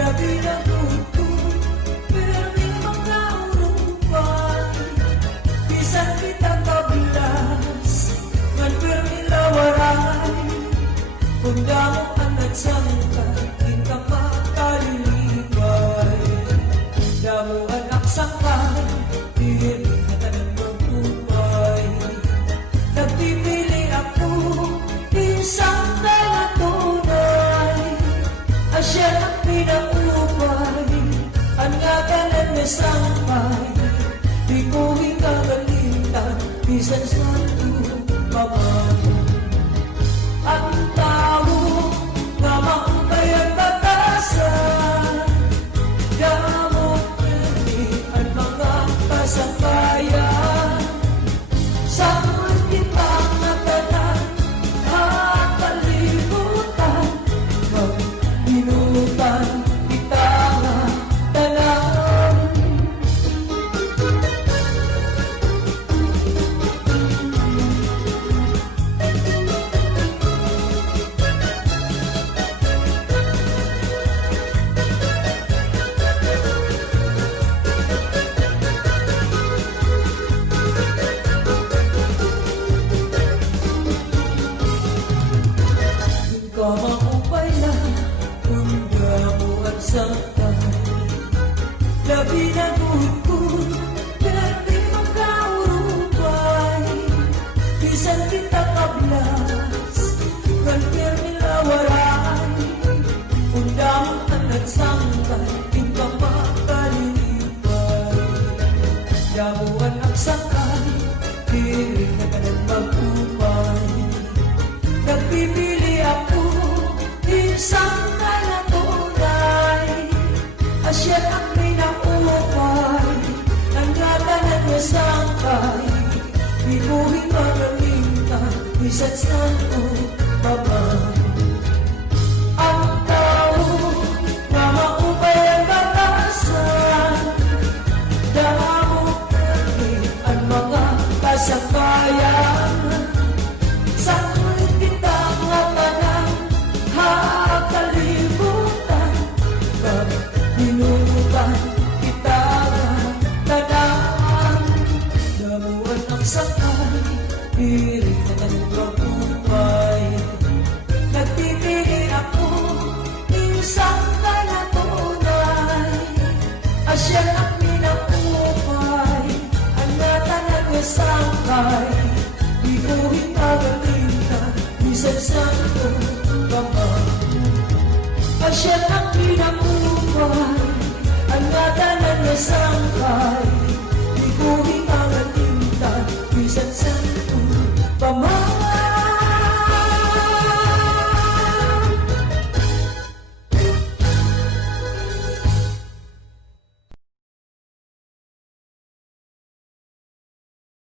labi ng puto, pero di makaurupay. Bisan kita kabilas, man pero ilawaray. Kung damo ang nagsangkay, kita makalilibay. Damo ang nagsangkay, dili na tanong magpupay. Nagpipili ako, isang na tunay. Asya ang pinaupay, ang ngagalan na sangkay. Di ko hingagalintan, bisan sa tumamay. Ang tao na maupay ang batasan, damok hindi ang mga kasangkayan. Sa ulit kitang natanan at kalimutan, magbinutan kita nga tanan. Kamaupay na, kunda mo at sangkay. Labi na gudkod, pero di makaurupay. Bisan kita kablas, kanpir nilawaray. Kunda mo at nagsangkay, di ka makalilipay. Damuan ang sangkay, dili na ka nang magpupay. Nagpipili ako, isang kalatunay. Asya ang pinaupay, ang gatanan mo sangkay. Di ko hingagalintan, isa't santo babay. Ang tao na maupay ang batasan, damo ang mga kasangkayan. Sa ulit kitang ngatanan, hakalimutan, magbinutan kita nga tanan. Damuan ang sakay, piling na ganun magpupay. Nagpipili ako, isang kalatunay. Asya ang pinaupay, ang ngatanan ng sangkay. Di ko hingagalintan, bisan santo kamay. Asya ang pinaupay, ang ngatanan ng sangkay. Di ko hingagalintan, bisan santo